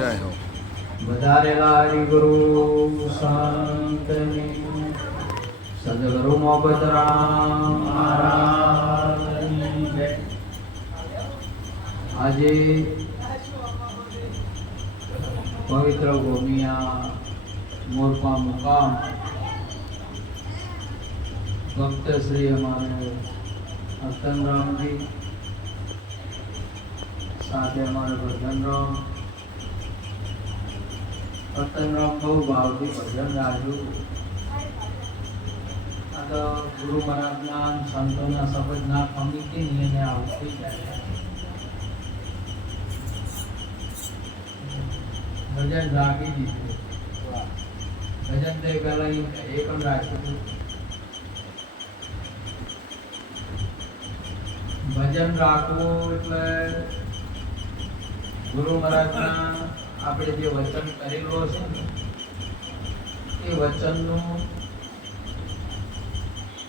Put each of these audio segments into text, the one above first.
જય હો. વધારેલા હરિગુરુ સંતની સદગુરુ મોહબ્બત રામ મહારાજની જય. આજે પવિત્ર ગોમિયા મોરપા મુકામ ભક્ત શ્રી અમારે અતનરામજી સાથે અમારે ભજનરામ અતનરામ બહુ ભાવથી ભજન ગાયું. આ તો ગુરુ મહારાજના સંતોના શબ્દના કમિટી એને આવતી જાય ભજન રાખી દીધું. ભજન તે પેલા એ પણ રાખ્યું. ભજન રાખવું એટલે ગુરુ મહારાજના આપણે જે વચન કરેલું છે ને એ વચનનું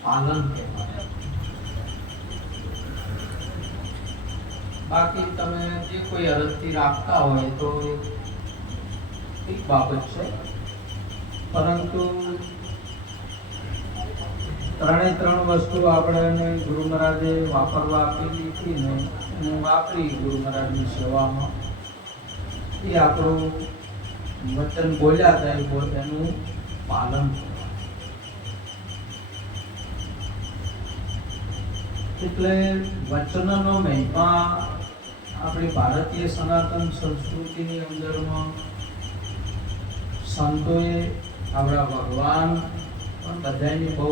પાલન કહેવાય. બાકી તમે જે કોઈ અરજથી રાખતા હોય તો એક બાબત છે, પરંતુ ત્રણ વસ્તુ આપણે ગુરુ મહારાજે વાપરવા આપેલી હતી ને એને વાપરી ગુરુ મહારાજની સેવામાં. એ આપણું વચન બોલ્યા હતા એનું પાલન. એટલે વચનનો મહિમા આપણી ભારતીય સનાતન સંસ્કૃતિની અંદરમાં સંતોએ આપણા ભગવાન પણ બધાની બહુ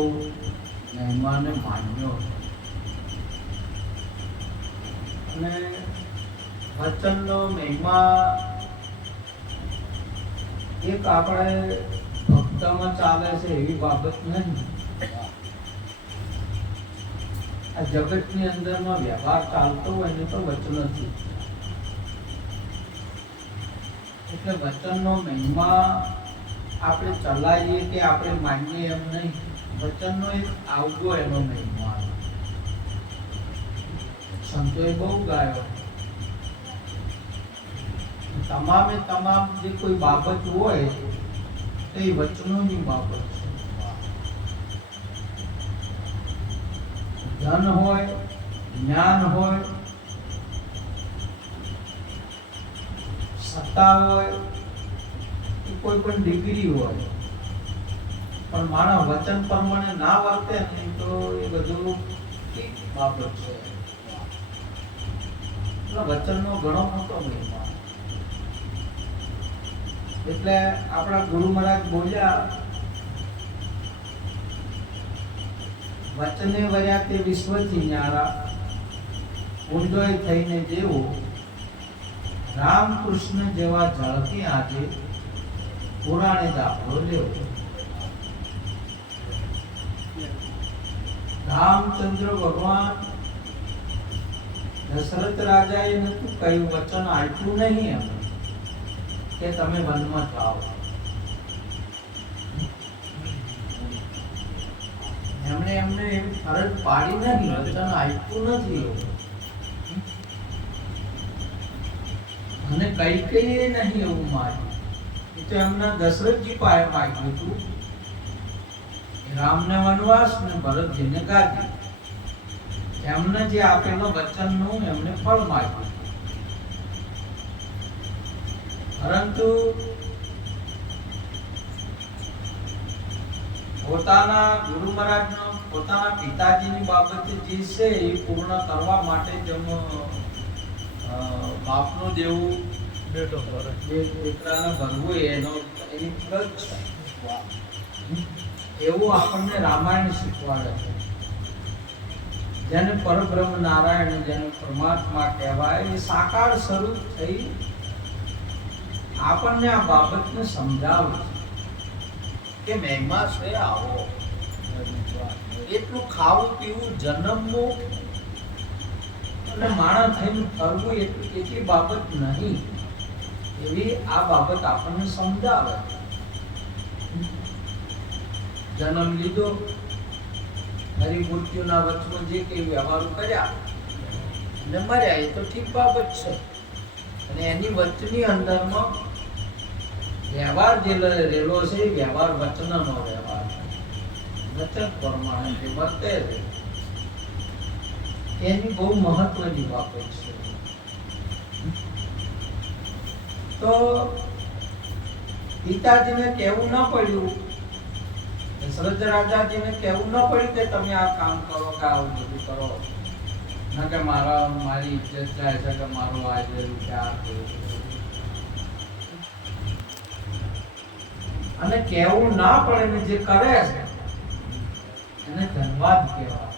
મહિમાને માન્યો. અને વચનનો મહિમા એક આપણે ભક્તમાં ચાલે છે એવી બાબત નહીં. આ જગતની અંદરમાં વ્યવહાર ચાલતો હોય ને તો વચન નથી. એટલે વચનનો મહિમા આપણે ચલાવીએ કે આપણે માનીએ એમ નહીં. વચનનો એક આવડો એનો મહિમા સંતોએ બહુ ગાયો. તમામે તમામ જે કોઈ બાબત હોય તો એ વચનોની બાબત છે. ધન હોય, જ્ઞાન હોય, સત્તા હોય, કોઈ પણ ડિગ્રી હોય, પણ મારા વચન પ્રમાણે ના વર્તે ને તો એ બધું એક બાબત છે. એટલે વચનનો ઘણો મોટો મહિમા. એટલે આપણા ગુરુ મહારાજ બોલ્યા, વચને વર્યા તે વિશ્વથી ન્યારા, ઊંડોય થઈને જેવો રામકૃષ્ણ જેવા ઝળકી આજે પુરાણે દાખલો લેવો. રામચંદ્ર ભગવાન દશરથ રાજાએ નતું કહ્યું, વચન આપ્યું નહીં એમ કે તમે વનમાં જાઓ. એમણે એવી ફરજ પાડી નહીં, વચન આપ્યું નથી. અને કઈ નહીં એવું માન્યું. એ તો એમના દશરથજી પાસે માગ્યું હતું, રામને વનવાસ ને ભરતજીને ગાદી. એમને જે આપેલો વચનનું એમને ફળ માગ્યું. પરંતુ પોતાના ગુરુ મહારાજનો પોતાના પિતાજીની બાબતે જે છે એ પૂર્ણ કરવા માટે જેમ બાપનું જેવું દીકરાને ભરવું એનો એની ફરજ છે. એવું આપણને રામાયણ શીખવાડે છે. જેને પરબ્રહ્મ નારાયણ, જેને પરમાત્મા કહેવાય, એ સાકાર સ્વરૂપ થઈ આપણને આ બાબતને સમજાવે કે મહિમા છે આવો. એટલું ખાવું પીવું, જન્મવું અને માણસ થઈને ફરવું એટલી બાબત નહીં. એવી આ બાબત આપણને સમજાવે. જન્મ લીધો, હરિમૂર્તિઓના વચમાં જે કંઈ વ્યવહારો કર્યા અને મર્યા એ તો ઠીક બાબત છે. અને એની વચ્ચેની અંદરમાં વ્યવહાર જે રેલો છે એ વ્યવહાર વચનનો વ્યવહાર છે. વચન પ્રમાણે જે વર્તે છે એની બહુ મહત્વની બાબત છે. તો પિતાજીને કહેવું ન પડ્યું, દશરથ રાજાજીને કહેવું ન પડ્યું કે તમે આ કામ કરો કે આવું બધું કરો, ના કે મારી ઇજ્જત જાય છે કે મારું આજે આ અને કહેવું ના પડે ને જે કરે છે એને ધન્યવાદ કહેવાય.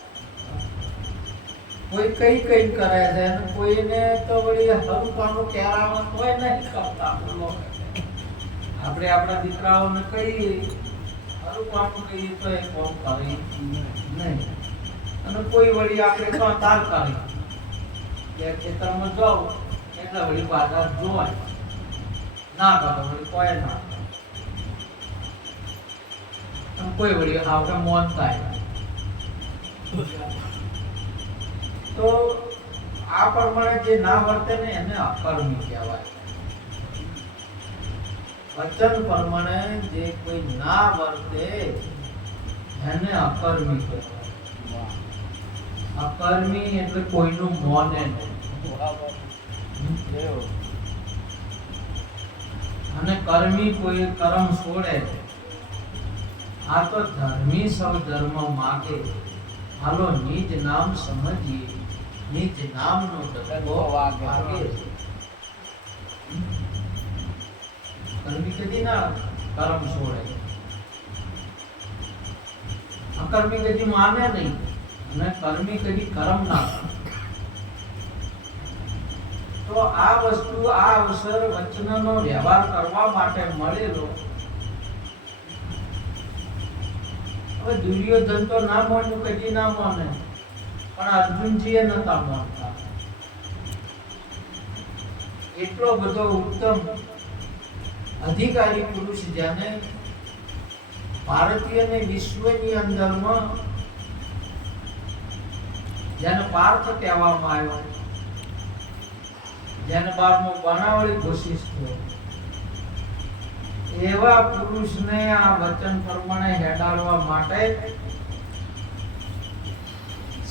કોઈ કઈ કરે છે અને કોઈને તો વળી હરુપાનું કહેરાવત હોય નહીં કરતા. બોલો આપણે આપણા દીકરાઓને કહીએ હરુપાનું કહીએ તો એ કોમ કરે નહીં, અને કોઈ વળી આપણે તો તાર કરી કે ખેતરમાં જાવ એટલે વળી બાધા જોવાય ના કરો વળી કોઈ ના કોઈ વળી આપણે મોન થાય. તો આ પ્રમાણે જે ના વર્તે ને એને અકર્મી કહેવાય. વચન પ્રમાણે જે કોઈ ના વર્તે એને અકર્મી કહેવાય. અકર્મી એટલે કોઈનું મોને નહીં. અને કર્મી કોઈ કર્મ છોડે. આ તો ધર્મી સૌ ધર્મ માગે, હાલો નિજ નામ સમજીએ, નિજ નામનો ડગો વાગે. કર્મી કદી ના કર્મ છોડે, અકર્મી કદી માને નહીં, અને કર્મી કદી કર્મ ના કરે. તો આ વસ્તુ આ અવસર વચનનો વ્યવહાર કરવા માટે મળેલો. હવે દુર્યોધન તો ના માન્યું, કદી ના માને, પણ અર્જુનજી એ નતા માનતા. એટલો બધો ઉત્તમ અધિકારી પુરુષ જેને ભારતીય ને વિશ્વની અંદરમાં જેને પાર્થ કહેવામાં આવ્યો, જેને 12મો બાણાવળી ઘોષિત થયો, એવા પુરુષને આ વચન પ્રમાણે હેડાડવા માટે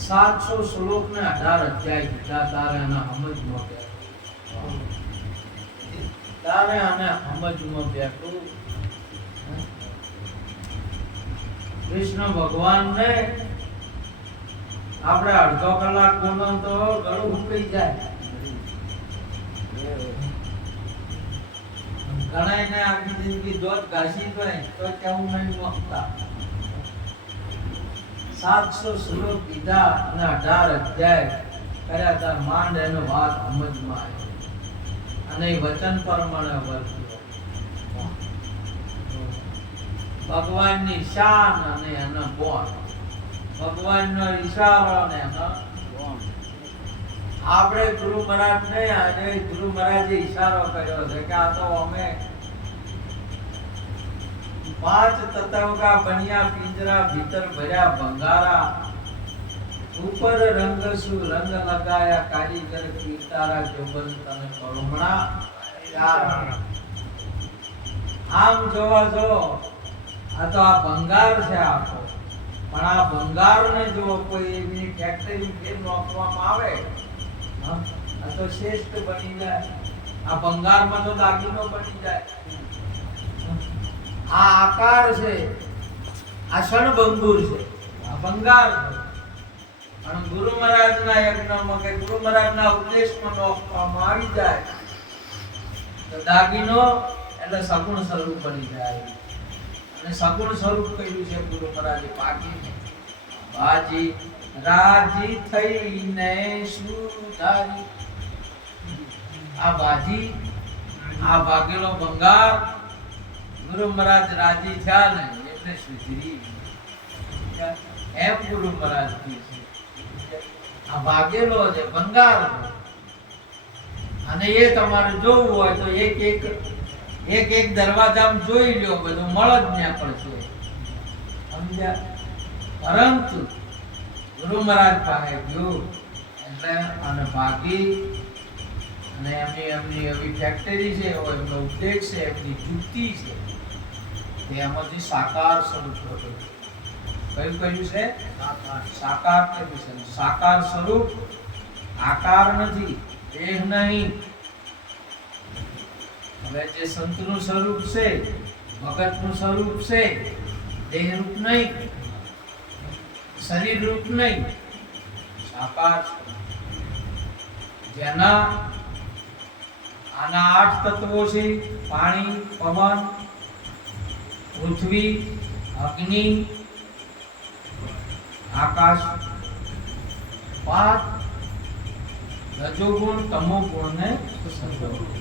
700 શ્લોક ને 18 અધ્યાય દીધા. તારે આના સમજમાં બેઠું, તારે આને સમજમાં બેઠું. કૃષ્ણ ભગવાનને આપણે અડધો કલાક બોલો તો ગળું ઉકળી જાય. ઘણાને આખી જિંદગી દોધ ઘાસી ગઈ તો કેવું નહીં મોકતા. 700 શ્લોક દીધા અને 18 અધ્યાય કર્યા. તાર માંડ એનો વાત સમજમાં આવી અને એ વચન પ્રમાણે વર્ત્યો. ભગવાનની શાન અને એનો બોન, ભગવાનનો ઈશારો અને એનો બોન. આપણે ગુરુ મહારાજ ને આજે ગુરુ મહારાજે ઈશારો કર્યો છે કે આ તો અમે 5 તત્વકા બન્યા પિંજરા, ભીતર ભર્યા ભંગારા, ઉપર રંગ સુ રંગ લગાયા, કારીગર પીતારા, જોબન તને કરુમણા. આમ જોવા જો આ તો આ ભંગાર છે આખો, પણ આ ભંગારને જો કોઈ એની ફેક્ટરી ફેર નોખવામાં આવે આ તો શ્રેષ્ઠ બની જાય. આ ભંગારમાં તો દાગીનો બની જાય. આ આકાર છે, આ ક્ષણભંગુર છે, આ ભંગાર છે. અને ગુરુ મહારાજના યજ્ઞમાં કે ગુરુ મહારાજના ઉપદેશમાં નોખવામાં આવી જાય તો દાગીનો એટલે સગુણ સ્વરૂપ બની જાય. અને સગુણ સ્વરૂપ કહ્યું છે ગુરુ મહારાજે પાકીને બાજી રાજી થઈને સુધારી. આ બાજી, આ ભાગેલો ભંગાર ગુરુ મહારાજ રાજી થયા ને એટલે સુધરી એમ ગુરુ મહારાજ કહે છે. આ ભાગેલો છે ભંગાર, અને એ તમારે જોવું હોય તો એક દરવાજામાં જોઈ લ્યો, બધું મળ જ ત્યાં પડશે. સમજ્યા? પરંતુ ગુરુ મહારાજ પાસે ગયો એટલે અને ભાગી અને એમની એવી ફેક્ટરી છે, એમનો ઉદ્દેશ છે, એમની યુક્તિ છે, તેમાંથી સાકાર સ્વરૂપ પ્રગટ. કયું છે? સાકાર કહ્યું છે. સાકાર સ્વરૂપ આકાર નથી, દેહ નહીં. હવે જે સંતનું સ્વરૂપ છે, ભગતનું સ્વરૂપ છે, દેહ રૂપ નહીં, શરીર રૂપ નહીં, સાકાર. જેના આના 8 તત્વો છે: પાણી, પવન, પૃથ્વી, અગ્નિ, આકાશ. 5 રજોગુણ, તમોગુણ ને સત્વગુણ.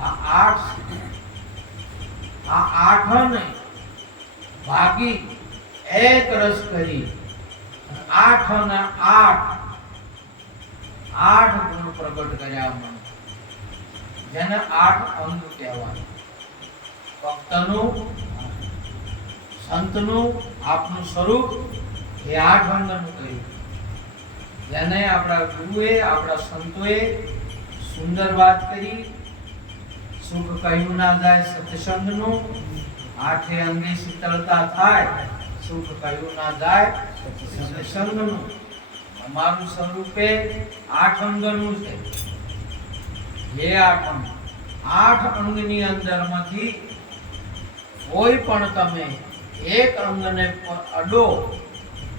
આ 8 ને ભાગી એક રસ કરી 8 ને 8 ગુણ પ્રગટ કર્યા મને, જેને 8 અંગ કહેવાય. ભક્તનું, સંતનું, આપનું સ્વરૂપ એ 8 અંગનું કહ્યું. જેને આપણા ગુરુએ, આપણા સંતોએ સુંદર વાત કરી. સુખ કહ્યું ના જાય સત્સંગનું, 8 અંગે શીતળતા થાય. સુખ કહ્યું ના જાય સત્સંગનું. અમારું સ્વરૂપે 8 અંગનું છે. એ 8 અંગની અંદરમાંથી કોઈ પણ તમે એક અંગને અડો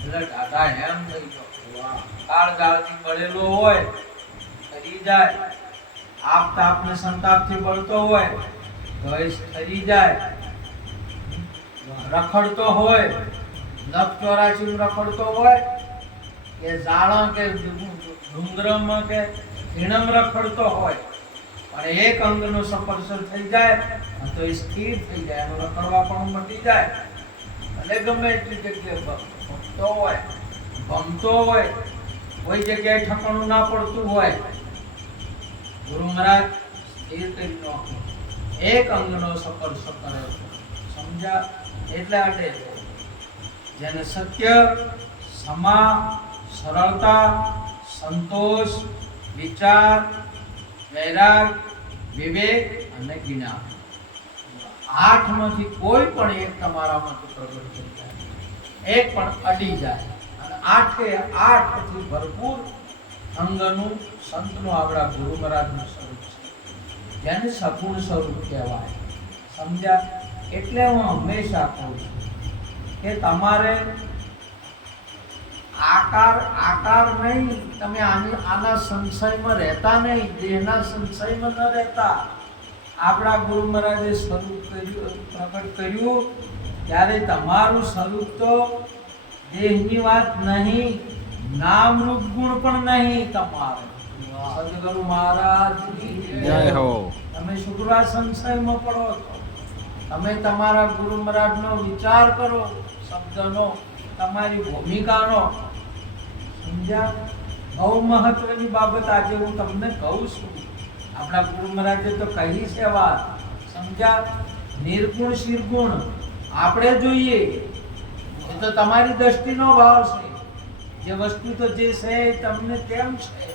એટલે દાદા એમ થઈ જાઓ. કાળગાળથી બળેલો હોય ખરી જાય, આપ તાપને સંતાપથી બળતો હોય તો એ ખરી જાય. રખડતો હોય, નખ ચોરાશી રખડતો હોય કે ઝાડા કે ડુંગરમાં કે ખીણમ રખડતો હોય, પણ એક અંગનો સ્પર્શ થઈ જાય તો એ સ્થિર થઈ જાય, એનો રખડવા પણ મટી જાય. અને ગમે એટલી જગ્યાએ ભમતો હોય, કોઈ જગ્યાએ ઠકાણું ના પડતું હોય, ગુરુ મહારાજ સ્થિર કરી નાખો. એક અંગનો સ્પર્શ કરે, સમજ્યા? એટલે આટે જેને સત્ય, સમા, સરળતા, સંતોષ, વિચાર, વૈરાગ, વિવેક અને જ્ઞાન, 8 માંથી કોઈ પણ એક તમારામાંથી પ્રગટ થઈ જાય, એક પણ અડી જાય અને 8 થી ભરપૂર અંગનું સંતનું આપણા ગુરુ મહારાજનું સ્વરૂપ છે, જેને સગુણ સ્વરૂપ કહેવાય. સમજ્યા? એટલે હું હંમેશા કહું છું કે તમારે આકાર નહીં, તમે આના સંશયમાં રહેતા નહીં, દેહના સંશયમાં ન રહેતા. આપણા ગુરુ મહારાજે સ્વરૂપ પ્રગટ કર્યું ત્યારે તમારું સ્વરૂપ તો દેહની વાત નહીં, નામ રૂપ ગુણ પણ નહીં તમારે. સદગુરુ મહારાજની જય હો. તમે શુક્રવાર સંશયમાં પડો છો. તમે તમારા ગુરુ મહારાજનો વિચાર કરો, શબ્દનો, તમારી ભૂમિકાનો. સમજ્યા? બહુ મહત્વની બાબત આજે હું તમને કહું છું. આપણા ગુરુ મહારાજે તો કહી છે વાત. સમજ્યા? નિર્ગુણ શિરગુણ આપણે જોઈએ એ તો તમારી દ્રષ્ટિનો ભાવ છે. જે વસ્તુ તો જે છે તમને કેમ છે,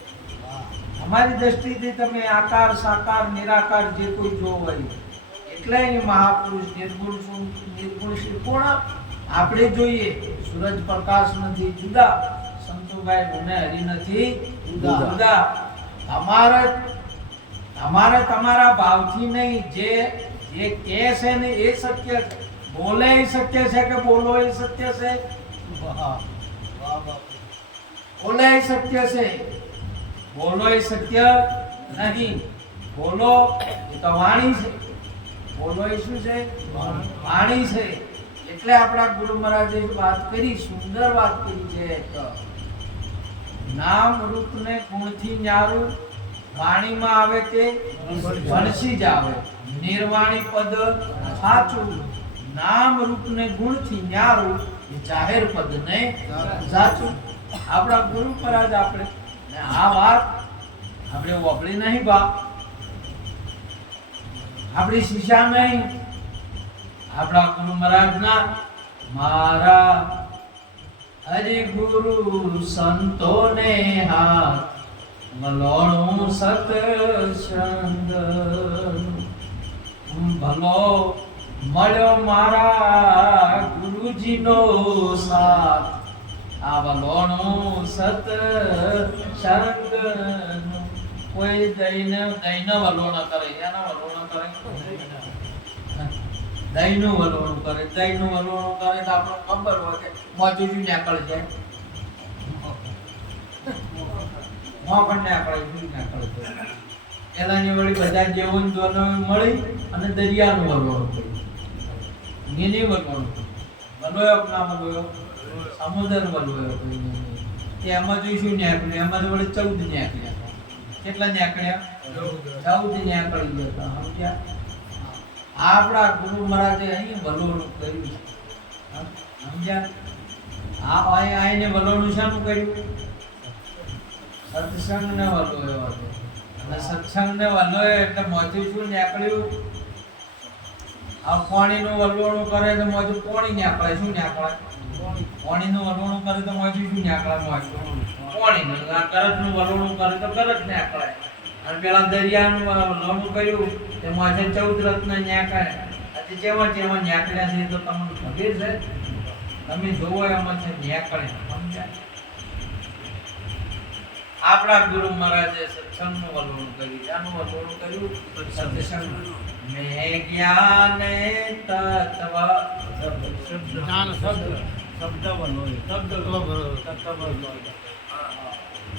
અમારી દ્રષ્ટિથી તમે આકાર, સાકાર, નિરાકાર જે કોઈ જોવો એટલે મહાપુરુષ નિર્ગુણ શિરગુણ આપણે જોઈએ. સૂરજ પ્રકાશ નથી જુદા, સંતોભાઈ મને હરી નથી જુદા. તમારા ભાવથી નહીં, જે કહે છે ને એ સત્ય છે. બોલે એ સત્ય છે કે બોલો એ સત્ય છે? બોલે એ સત્ય છે, બોલો એ સત્ય નહીં. બોલો એ તો વાણી છે. બોલો એ શું છે? વાણી છે. એટલે આપણા ગુરુ મહારાજે વાત કરી, સુંદર વાત કરી છે. નામ રૂપ ને ગુણથી ન્યારું, વાણીમાં આવે તે વણસી જ આવે. નિર્વાણી પદ સાચું, નામ રૂપ ને ગુણથી ન્યારું, જાહેર પદ ને સાચું. આપણા ગુરુ મહારાજ આપણે આ વાત આપણે વાપરી નહીં બા, આપણી શિષ્યા નહીં. આપણા ગુરુ મહારાજના મારા હરિ ગુરુ સંતોને હાથ વલોણું સત્સંગ ભલો મળ્યો મારા ગુરુજીનો સાથ. આ વલોણું સત્સંગ કોઈ દઈને વલોણ કરે, એના વલોણ કરે, દહીંનું વલોણું કરે, દહીંનું વલોણું કરે તો આપણને ખબર હોય કે મોજુજી નીકળ જાય, પણ નીકળે જાય. એનાની વળી બધા જેવું મળી અને દરિયાનું વલોણું કર્યું, નીની વલોણું વલોયો ના વલોયો, સમુદ્ર વલોયો એમાં જોઈશું નીકળ્યું, એમાં વળી 14 નીકળ્યા. કેટલા નીકળ્યા? 14 નીકળી ગયા. સમજ્યા? આપણા ગુરુ મહારાજે અહીં વલોણું કર્યું. સમજ્યા? આઈને વલોણું શાનું કર્યું? સત્સંગને વલોયો હતો. અને સત્સંગને વલોયો એટલે મોજું શું નીકળ્યું? આ પાણીનું વલોણું કરે તો મોજું પાણી નીકળે. શું નીકળે? પાણીનું વલોણું કરે તો મોજું શું નીકળે? પાણીનું. આ કરજનું વલોણું કરે તો કરજ નીકળે. અને પેલા દરિયાનું વલોણું કર્યું તે મોજે 14 રત્ન નીકળે. હજી જેવા જેવા નીકળ્યા છે તો તમને ખબર છે, તમે જોવો એમાં છે નીકળે. સમજ્યા? આપણા ગુરુ મહારાજે સત્સંગનું વલોણું કર્યું. આનું વલોણું કર્યું સત્સંગ. મેં જ્ઞાન તત્વ જ્ઞાન શબ્દ વલોય શબ્દ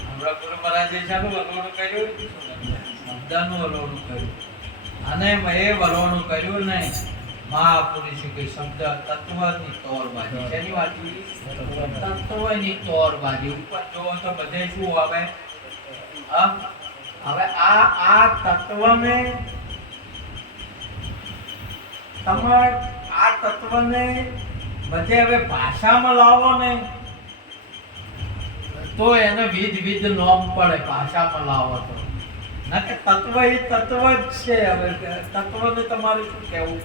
આપણા ગુરુ મહારાજે શાનું વલોણું કર્યું? શબ્દનું વલોણું કર્યું. અને મેં વલોણું કર્યું નહીં મહાપુરુષે કોઈ શબ્દ તત્વની તોરબાજી. શેની વાંચી? તત્વની તોરબાજી. ઉપર જોવો તો બધે શું આવે? હવે આ તત્વને તમારે આ તત્વને બધે હવે ભાષામાં લાવો ને તો એને વિધ નોમ પડે. ભાષામાં લાવો તો ના કે તત્વ એ તત્વ જ છે. હવે તત્વને તમારે શું કહેવું?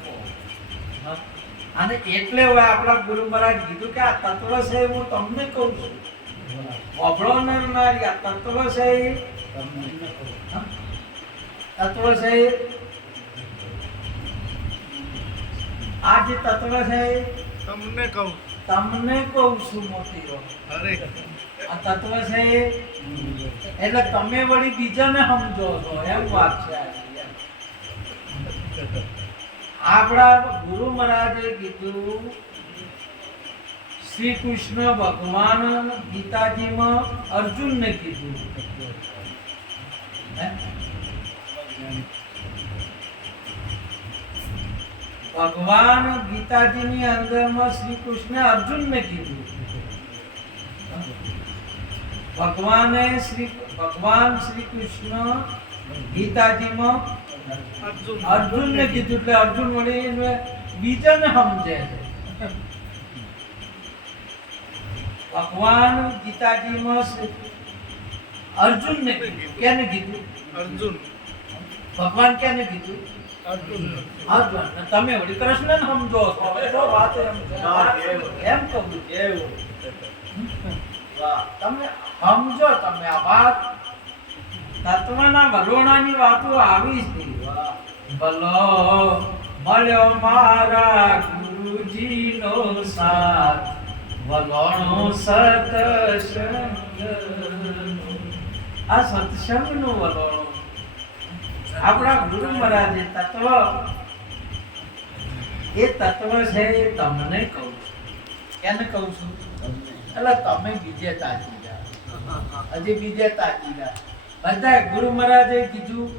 અને એટલે હવે આપણા ગુરુ મહારાજ કીધું કે આ તત્વ છે હું તમને કહું છું. અભળો ને મારી આ તત્વ છે, તત્વ છે. આ જે તત્વ છે તમને કહું છું મોતી. આ તત્વ છે એટલે તમે વળી બીજાને સમજો છો એમ વાત છે. આપણા ગુરુ મહારાજે કીધું, શ્રી કૃષ્ણ ભગવાન ગીતાજીમાં અર્જુનને કીધું. ભગવાન ગીતાજીની અંદરમાં શ્રી કૃષ્ણ અર્જુનને કીધું. ભગવાન શ્રી કૃષ્ણ ગીતાજીમાં અર્જુનને કીધું એટલે અર્જુન વળી બીજાને સમજે છે. ભગવાન ગીતાજીમાં અર્જુનને કીધું. કેને કીધું? અર્જુન. ભગવાન કેને કીધું? અર્જુન. તમે વળી કૃષ્ણને સમજો છો. વાત એમ કહું એવું તમે સમજો. તમે આ વાત તત્વના વલોણાની વાતો આવી છે. ભલો મળ્યો મારા ગુરુજીનો સાથ, વલોણું સત્સંગ. આ સત્સંગનું વલોણું આપણા ગુરુ મહારાજે તત્વ એ તત્વ છે એ તમને કહું છું. કેને કહું છું? એટલે તમે બીજે તાજી જાઓ. હજી બીજે તાજી જાઓ. બધા ગુરુ મહારાજે કીધું.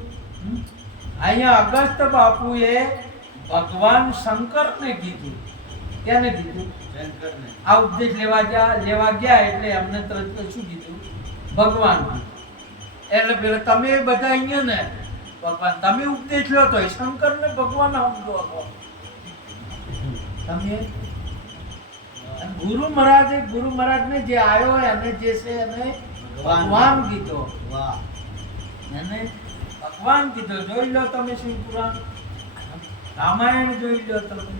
અહીંયા અગસ્ત બાપુએ ભગવાન શંકરને કીધું. કેને કીધું? શંકરને. આ ઉપદેશ લેવા ગયા એટલે એમને તરત શું કીધું? ભગવાન કીધું. એટલે પેલા તમે બધા અહીંયા ને ભગવાન તમે ઉપદેશ લો તો શંકરને ભગવાન સમજો છો તમે. ગુરુ મહારાજને જે આવ્યો એને જે છે એને ભગવાન કીધો. વાહ. એને ભગવાન કીધો. જોઈ લો તમે શિવ પુરાણ, રામાયણ જોઈ લો તમે.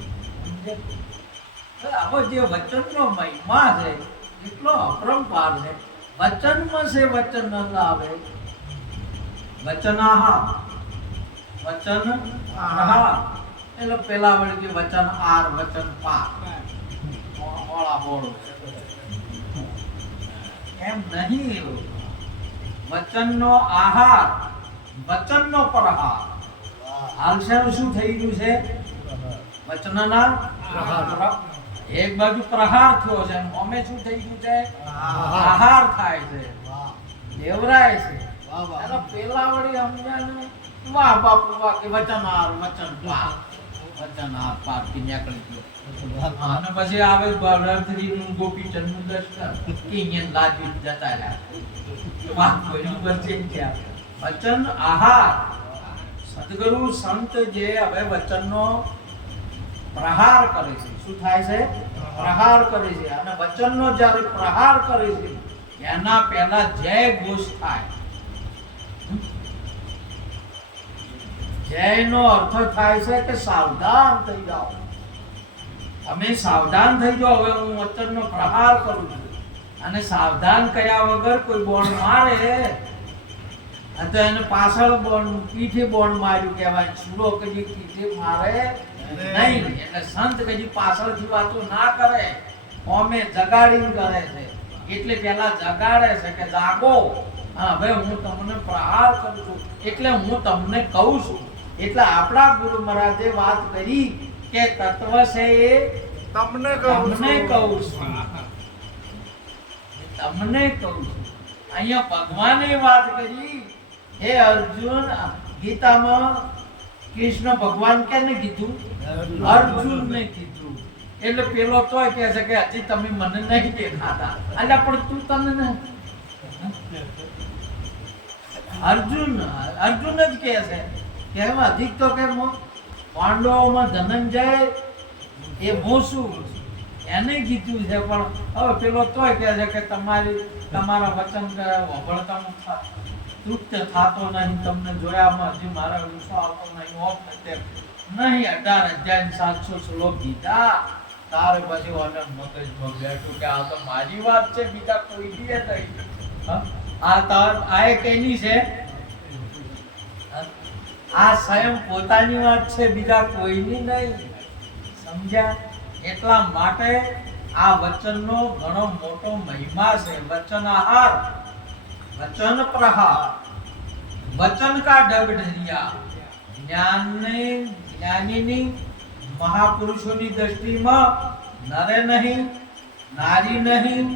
આવો જે વચનનો મહિમા છે એટલો અપરંપાર છે. વચનમાં છે વચન ન આવે વચનાહા વચન આહાર એટલે પેલા વળી કે વચન આર વચન પાર ઓળા બોળો એમ નહીં. વચનનો આહાર વચનનો પ્રહાર. હાલ શું થઈ ગયું છે? વચનના પ્રહાર. એક બાજુ પ્રહાર થયો છે, અમે શું થઈ ગયું છે? આહાર થાય છે, દેવરાય છે. એનો પેલા વળી સમજાને વાહ બાપુ વાહ કે વચનાર વચન પાર વચનાર પાર કે નીકળી ગયો. અને પછી આવે બળરામજી નું ગોપીચંદ નું દર્શન કે અહીંયા લાજી જતા રહ્યા. વાત કોઈનું વચન છે. વચન આહાર. સદગુરુ સંત જે હવે વચનનો પ્રહાર કરે છે. શું થાય છે? પ્રહાર કરે છે. અને વચનનો જ્યારે પ્રહાર કરે છે એના પહેલા જય ઘોષ થાય. જયનો અર્થ થાય છે કે સાવધાન થઈ જાઓ. તમે સાવધાન થઈ જાઓ. હવે હું વચનનો પ્રહાર કરું છું અને સાવધાન કર્યા વગર કોઈ બોણ મારે તો એને પાછળ બોણ પીઠે બોણ માર્યું કહેવાય. છૂરો કદી પીઠે મારે નહીં. એટલે સંત કદી પાછળથી વાતો ના કરે, ઓમે જગાડીને કરે છે. એટલે પેલા જગાડે છે કે જાગો, હવે હું તમને પ્રહાર કરું છું એટલે હું તમને કહું છું. એટલે આપણા ગુરુ મહારાજે વાત કરી કે તત્વ છે એ તમને કહું છું. તમને કહું છું. અહીંયા ભગવાને વાત કરી, હે અર્જુન. ગીતામાં કૃષ્ણ ભગવાન કેને કીધું? અર્જુનને કીધું. એટલે પેલો તોય કહે છે કે હજી તમે મને નહીં દેખાતા. એટલે પણ તું તને અર્જુન જ કહે છે કે એમાં અધિક તો કે પાંડવોમાં ધનંજય એ મોસું એને કીધું છે. પણ હવે પેલો તોય કહે છે કે તમારા વચન વભળતાનું તૃપ્ત થતો નહીં. તમને જોયામાં હજી મારા ગુસ્સો આવતો નહીં. ઓફ નહીં 18,700 શ્લોક ગીતા તારે પછી મને મગજમાં બેઠું કે આ તો મારી વાત છે, બીજા કોઈ બી નહીં. આ કેની છે? આ સ્વયં પોતાની વાત છે, બીજા કોઈની નહીં. સમજ્યા? એટલા માટે આ વચનનો ઘણો મોટો મહિમા છે. વચન આહાર વચન પ્રહાર વચન કા ડગડરિયા. જ્ઞાનીની મહાપુરુષોની દ્રષ્ટિમાં નરે નહીં, નારી નહીં,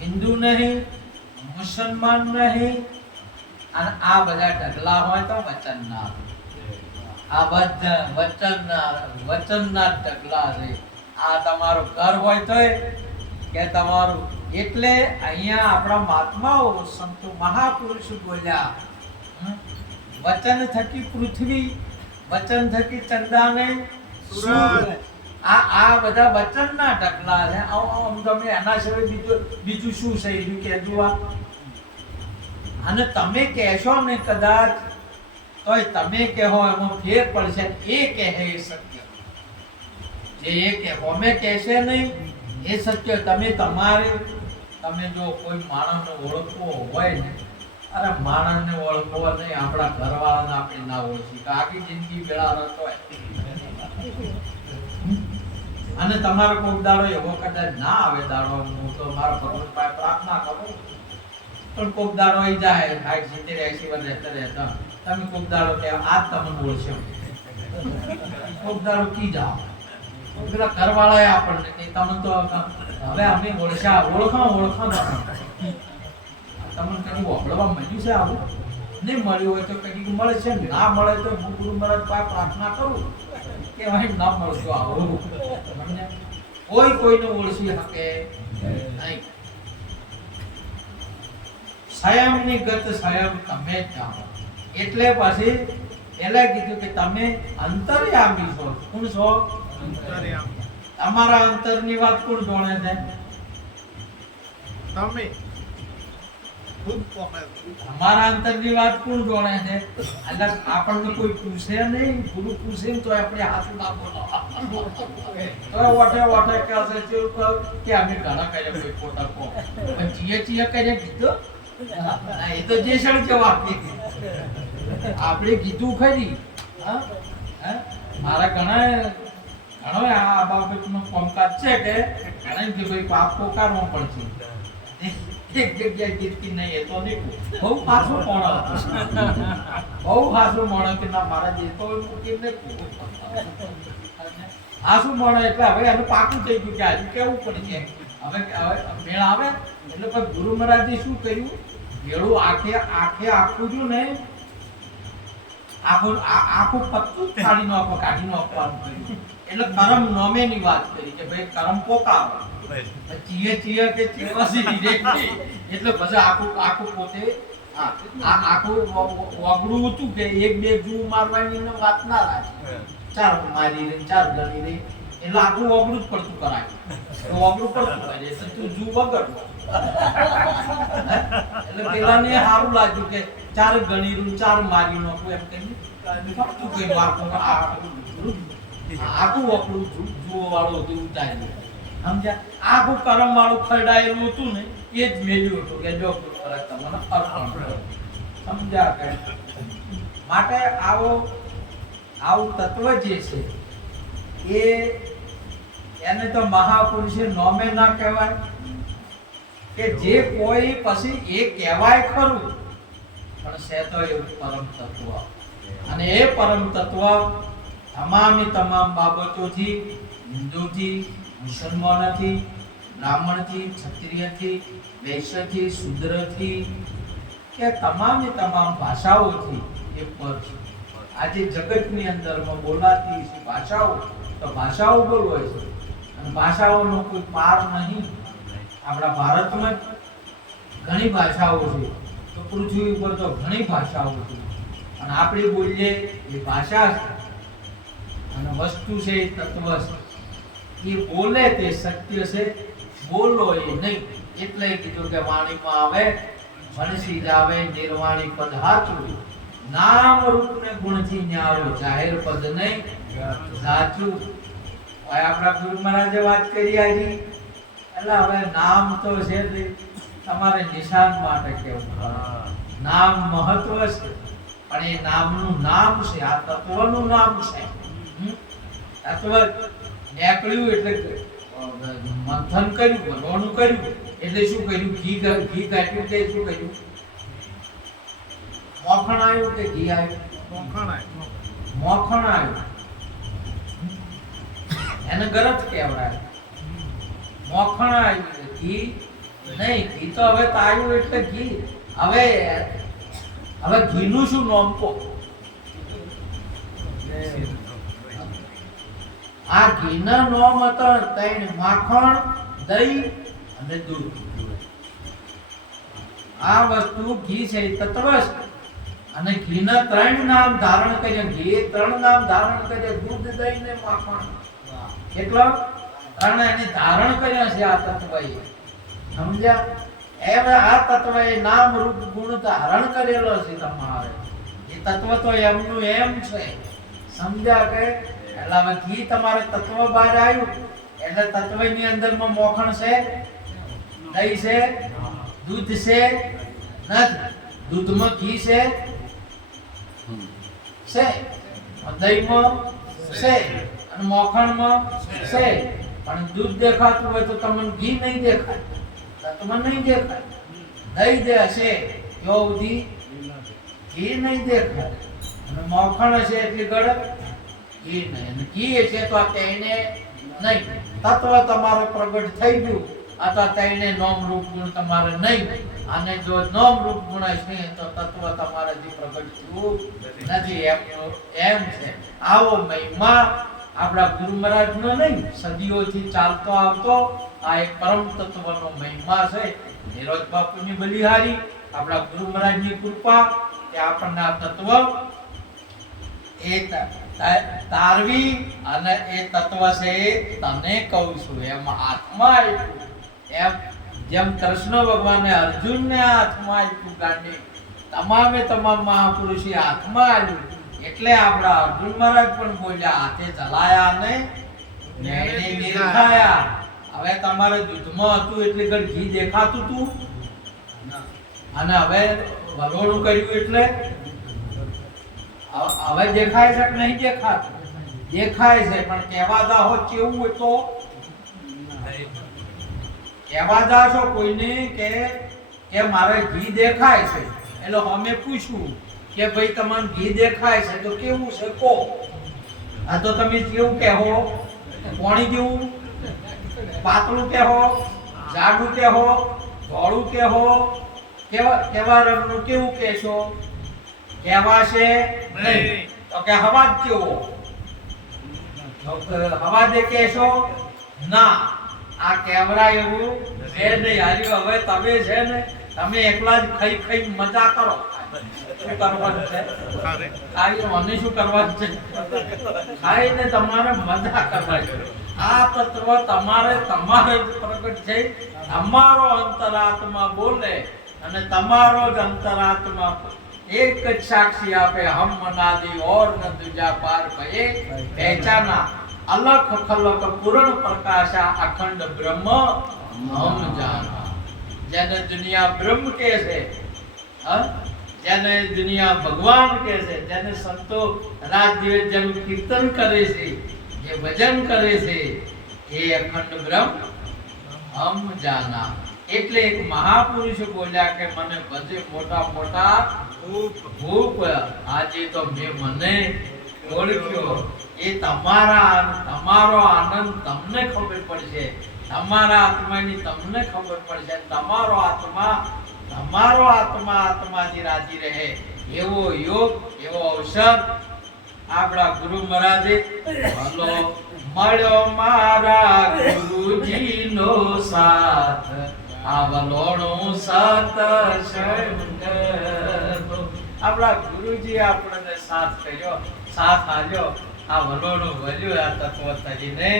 હિન્દુ નહીં, મુસલમાન નહીં. અને આ બધા ઢગલા હોય તો વચનના. આ બધા વચનના ઢગલા છે. આ તમારું ઘર હોય તોય કે તમારું. એટલે અહીંયા આપણા મહાત્માઓ સંતો મહાપુરુષો બોલ્યા, વચન થકી પૃથ્વી, વચન થકી ચંદાને સૂર્ય. આ બધા વચનના ઢગલા છે. આમ તમે એના સિવાય બીજું શું છે એ કહેજો. અને તમે કહેશો ને કદાચ તોય તમે કહો એમાં ફેર પડશે. એ કહે એ સત્ય. જે એ કહો અમે કહેશે નહીં એ સત્ય. તમે જો કોઈ માણસને ઓળખવો હોય ને, અરે માણસને ઓળખવો નહીં, આપણા ઘરવાળાને આપણે ના ઓળખી કે આખી જિંદગી બેડા રહેતો હોય. અને તમારો કોઈક દાડો એવો કદાચ ના આવે દાડો, હું તો મારા ભગવાન પાસે પ્રાર્થના કરું, પણ કોઈક દાડો આવી જાય 60, 70, 80 વર્ષ રહેતા તમે કોઈક દાડો કે આજ તમને ઓળખશો, કોઈક દાડો કી જાઓ. પેલા ઘરવાળાએ આપણને કે તમે તો હવે અમે ઓળખા તમને કઈ વખડવા મળ્યું છે? આવું નહીં મળ્યું હોય તો કઈ મળે છે. ના મળે તો હું ગુરુ મહારાજ પાસે પ્રાર્થના કરું કે ભાઈ ના મળશો. આવું કોઈને ઓળખી શકે નહીં. સ્વયંની ગત સ્વયં તમે જ જાણો. એટલે પછી પહેલા કીધું કે તમે અંતર્યામી છો. કોણ છો? તમારા અંતરની વાત કોણ જાણે છે? તમે. અમારા અંતરની વાત કોણ જાણે છે? એટલે આપણને કોઈ પૂછે નહીં. ગુરુ પૂછે તો આપણે હાથ ના બોલો તો વાટે કહેશે કે અમે ઘણા કર્યા કોઈ ખોટા કહો. ચીએ કરીને કીધું એ તો જેસણ જવાબ આપણે કીધું ખરી. મારા ઘણો આ બાબતનો કામકાજ છે કે ભાઈ પાપ પોકારવો પડશે. એક જગ્યાએ કીર્તિ નહીં એ તો નહીં બહુ ખાસું મોણો કે ના મારા જે તો આસુ મોણો એટલે હવે એનું પાકું થઈ ગયું કે આજે કેવું પડશે. હવે મેળ આવે એટલે પછી ગુરુ મહારાજે શું કર્યું, ભેળું આખે આખું જો ને આખું પત્તું કાઢી નાખવાનું કર્યું. એટલે કરમ નોમે ની વાત કરી કે ભાઈ કરમ પોકાવે ચીએ કે ચીવાસી ડિરેક્ટલી. એટલે પછી આખું પોતે આખું વગડું હતું કે એક બે જૂ મારવાની વાત ના રાખે, ચાર મારી રે ચાર ગણી રે એટલે આખું વગડું જ પડતું કરાય. વગડું પડતું કરે એટલે તું જૂ વગડવો. એટલે પેલાને સારું લાગ્યું કે ચાર ગણી રું ચાર મારી નાખું એમ કહી તું કઈ વાળું આખું વગડું જુઓ વાળું હતું ઉતાર્યું. સમજ્યા? આખું કરમ વાળું ખરડાયેલું હતું ને એ જ મેલ્યું હતું કે જો તમને અર્પણ કરો. સમજ્યા કે માટે આવું તત્વ જે છે એને તો મહાપુરુષે નોમે ના કહેવાય કે જે કોઈ પછી એ કહેવાય ખરું પણ છે તો એવું પરમ તત્વ. અને એ પરમ તત્વ તમામ બાબતોથી, હિન્દુથી, મુસલમાનથી, બ્રાહ્મણથી, ક્ષત્રિયથી, વૈશ્યથી, શૂદ્રથી કે તમામ ભાષાઓથી એ પર છે. આજે જગતની અંદરમાં બોલાતી ભાષાઓ તો ભાષાઓ બોલવાય છે અને ભાષાઓનો કોઈ પાર નહીં. આપણા ભારતમાં ઘણી ભાષાઓ છે તો પૃથ્વી ઉપર તો ઘણી ભાષાઓ છે અને આપણે બોલીએ એ ભાષા છે અને વસ્તુ છે એ તત્વ છે. એ બોલે તે સત્ય છે, બોલો એ નહીં. એટલે કીધું કે વાણીમાં આવે ભણસી જાવે નિર્વાણી પદ હાચું, નામ રૂપ ને ગુણથી ન્યારો જાહેર પદ નહીં સાચું. આપણા ગુરુ મહારાજે વાત કરી આવી એટલે હવે નામ તો છે તમારે નિશાન માટે કેવું, નામ મહત્વ છે પણ એ નામનું નામ છે, આ તત્વનું નામ છે. તત્વ નીકળ્યું એટલે મંથન કર્યું, ભરવાનું કર્યું એટલે શું કર્યું, ઘી કાઢ્યું કે શું કર્યું, મોખણ આવ્યું કે ઘી આવ્યું, મોખણ આવ્યું. એને ગરજ કહેવાય. મોખણ આવ્યું ઘી નહીં. ઘી તો હવે તાળ્યું એટલે ઘી. હવે ઘીનું શું નામ કહો? આ ઘીના નામ હતા ત્રણ: માખણ, દહીં અને દૂધ. આ વસ્તુ ઘી છે તત્વ અને ઘીના ત્રણ નામ ધારણ કર્યા. ઘી ત્રણ નામ ધારણ કર્યા: દૂધ, દહીં ને માખણ. કેટલા ત્રણ એને ધારણ કર્યા છે આ તત્વએ. સમજ્યા? એમ આ તત્વએ નામ રૂપ ગુણ ધારણ કરેલો છે તમારે. એ તત્વ તો એમનું એમ છે. સમજ્યા કે એટલે હવે ઘી તમારે તત્વ બહાર આવ્યું એટલે તત્વની અંદરમાં મોખણ છે, દહીં છે, દૂધ છે નથી. દૂધમાં ઘી છે, દહીંમાં છે અને મોખણમાં છે. પણ દૂધ દેખાતું હોય તો તમને ઘી નહીં દેખાય, તત્વ નહીં દેખાય. દહીં દે છે જો સુધી ઘી નહીં દેખાય અને મોખણ હશે એટલી ગળક ઘી નહીં. ઘી છે તો તેને નહીં. તત્વ તમારો પ્રગટ થઈ ગયું અથવા તેને નામ રૂપ ગુણ તમારે નહીં. અને જો નામ રૂપ ગુણ છે તો તત્વ તમારાથી પ્રગટ થયું નથી. એમ છે. આવો મહિમા આપણા ગુરુ મહારાજનો નહીં, સદીઓથી ચાલતો આવતો આ એક પરમ તત્વનો મહિમા છે. નિરોધ બાપુની બલિહારી, આપણા ગુરુ મહારાજની કૃપા કે આપણને આ તત્વ એ તારવી અને એ તત્વ છે તને કહું છું એમ આત્મા આપ્યું. એમ જેમ કૃષ્ણ ભગવાને અર્જુનને હાથમાં આપ્યું ગાંડી, તમામ મહાપુરુષે હાથમાં આવ્યું. એટલે આપણા અર્જુન મહારાજ પણ બોલ્યા હાથે ચલાયા ને નૈણે નિરખાયા. હવે તમારે દૂધમાં હતું એટલે ઘી દેખાતું હતું અને હવે વલોણું કર્યું એટલે હવે દેખાય છે કે નહીં દેખાતું? દેખાય છે, પણ કહેવા જાઓ કેવું હોય તો કહેવા જાશો કોઈને કે મારે ઘી દેખાય છે, એટલે અમે પૂછ્યું કે ભાઈ તમને ઘી દેખાય છે તો કેવું છે કો? આ તો તમે કેવું કહો? પાણી જેવું, પાતળું કહો, જાડું કહો, ધોળું કહો, કેવા રંગનું કેવું કહેશો? કહેવાશે નહીં તો કે હવા જ કેવો? હવા દે કહેશો? ના, આ કેવરા એવું છે નહીં. હાર્યું હવે તમે છે ને તમે એકલા જ ખાઈ ખાઈ મજા કરો. શું કરવાનું છે? મને શું કરવાનું છે? ખાઈને તમારે મજા કરવાની. આ તત્વ તમારે પ્રગટ છે. તમારો અંતરાત્મા બોલે અને તમારો જ અંતરાત્મા एक साक्षी आपे हम मनादी और न दूजा पार पये पहचाना अलख खलक पूर्ण प्रकाशा अखंड ब्रह्म हम जाना. जेने दुनिया ब्रह्म के से, जेने दुनिया भगवान के से, जेने संतो रात दिवस जन कीर्तन करे से, जे भजन करे से, ये अखंड ब्रह्म हम जाना. એટલે એક મહાપુરુષ બોલ્યા કે મને બધે મોટા મોટા ભૂપ આજે તો મેં મને ઓળખ્યો. એ તમારો આનંદ તમને ખબર પડશે, તમારા આત્માની તમને ખબર પડશે. તમારો આત્માથી રાજી રહે એવો યોગ, એવો અવસર આપણા ગુરુ મહારાજે ભલો મળ્યો મારા ગુરુજીનો સાથ. આવલોણું સતસંગ. આપણા ગુરુજી આપણને સાથ કર્યો, સાથ આલ્યો. આ વલોણું વલ્યું, આ તત્વ તરીને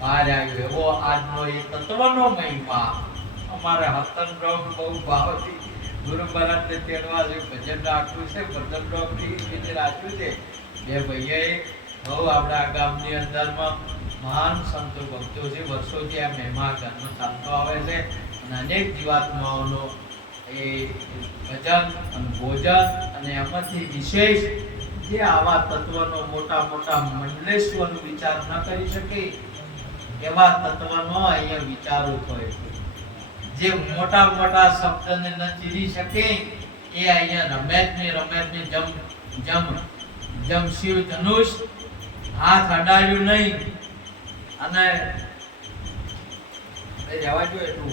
બહાર આવ્યું. એવો આજનો એ તત્વનો મહિમા અમારે હતન બ્રહ્મ બહુ ભાવથી ગુરુ મહારાજને તેડવા જે ભજન રાખ્યું છે, ભજન બ્રહ્મથી રાખ્યું છે. બે ભાઈએ બહુ આપણા ગામની અંદરમાં મહાન સંતો ભક્તો છે. વર્ષોથી આ મહિમા ઘરમાં ચાલતો આવે છે. અનેક જીવાત્માઓનો એ ભજન અને ભોજન અને એમાંથી વિશેષ જે આવા તત્વનો મોટા મોટા મંડલેશ્વર વિચાર ન કરી શકે એવા તત્વનો અહીંયા વિચારો થાય. જે મોટા મોટા શબ્દને ન ચીરી શકે એ અહીંયા રમેશને જમ શિવ ધનુષ હાથ અડાડ્યું નહીં અને રહેવા જો એટલું